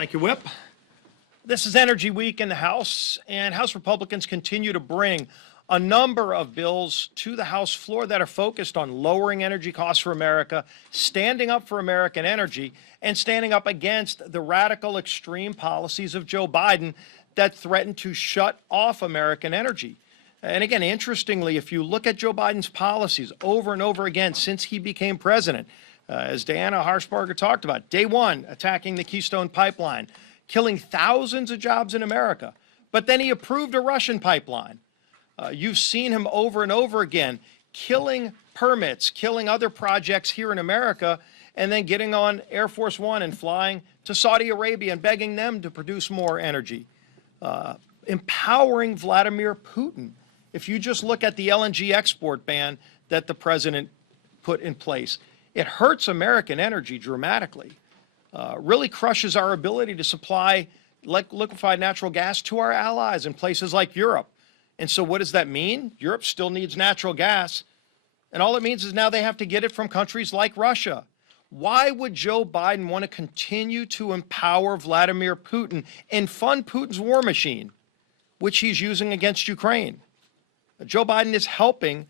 Thank you, Whip. This is Energy Week in the House, and House Republicans continue to bring a number of bills to the House floor that are focused on lowering energy costs for America, standing up for American energy, and standing up against the radical extreme policies of Joe Biden that threaten to shut off American energy. And again, interestingly, if you look at Joe Biden's policies over and over again since he became president, as Diana Harshbarger talked about, day one, attacking the Keystone Pipeline, killing thousands of jobs in America. But then he approved a Russian pipeline. You've seen him over and over again killing permits, killing other projects here in America, and then getting on Air Force One and flying to Saudi Arabia and begging them to produce more energy. Empowering Vladimir Putin. If you just look at the LNG export ban that the president put in place, it hurts American energy dramatically, really crushes our ability to supply liquefied natural gas to our allies in places like Europe. And so what does that mean? Europe still needs natural gas. And all it means is now they have to get it from countries like Russia. Why would Joe Biden want to continue to empower Vladimir Putin and fund Putin's war machine, which he's using against Ukraine? Joe Biden is helping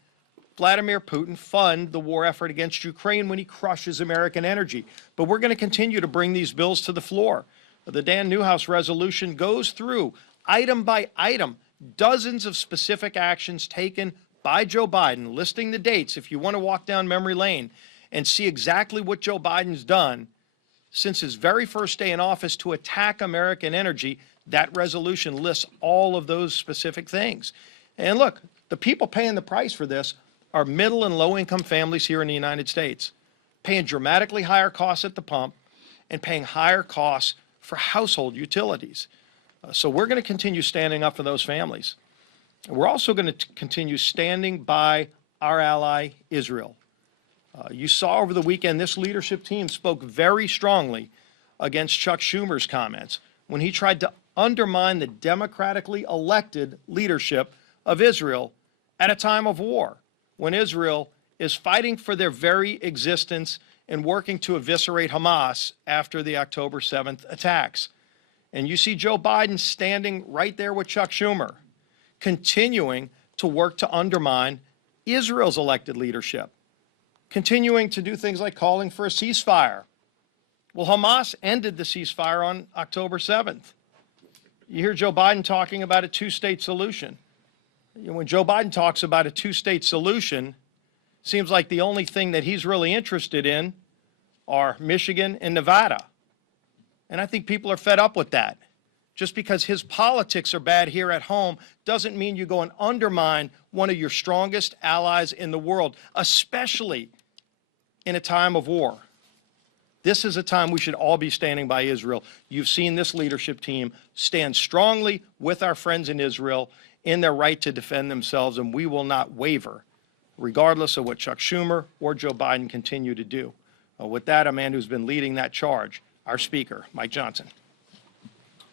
Vladimir Putin fund the war effort against Ukraine when he crushes American energy. But we're going to continue to bring these bills to the floor. The Dan Newhouse resolution goes through item by item dozens of specific actions taken by Joe Biden, listing the dates if you want to walk down memory lane and see exactly what Joe Biden's done since his very first day in office to attack American energy. That resolution lists all of those specific things. And look, the people paying the price for this are middle and low income families here in the United States, paying dramatically higher costs at the pump and paying higher costs for household utilities. So we're going to continue standing up for those families. We're also going to continue standing by our ally, Israel. You saw over the weekend, this leadership team spoke very strongly against Chuck Schumer's comments when he tried to undermine the democratically elected leadership of Israel at a time of war, when Israel is fighting for their very existence and working to eviscerate Hamas after the October 7th attacks. And you see Joe Biden standing right there with Chuck Schumer, continuing to work to undermine Israel's elected leadership, continuing to do things like calling for a ceasefire. Well, Hamas ended the ceasefire on October 7th. You hear Joe Biden talking about a two-state solution. When Joe Biden talks about a two-state solution, seems like the only thing that he's really interested in are Michigan and Nevada. And I think people are fed up with that. Just because his politics are bad here at home doesn't mean you go and undermine one of your strongest allies in the world, especially in a time of war. This is a time we should all be standing by Israel. You've seen this leadership team stand strongly with our friends in Israel in their right to defend themselves, and we will not waver, regardless of what Chuck Schumer or Joe Biden continue to do. With that, a man who's been leading that charge, our Speaker, Mike Johnson.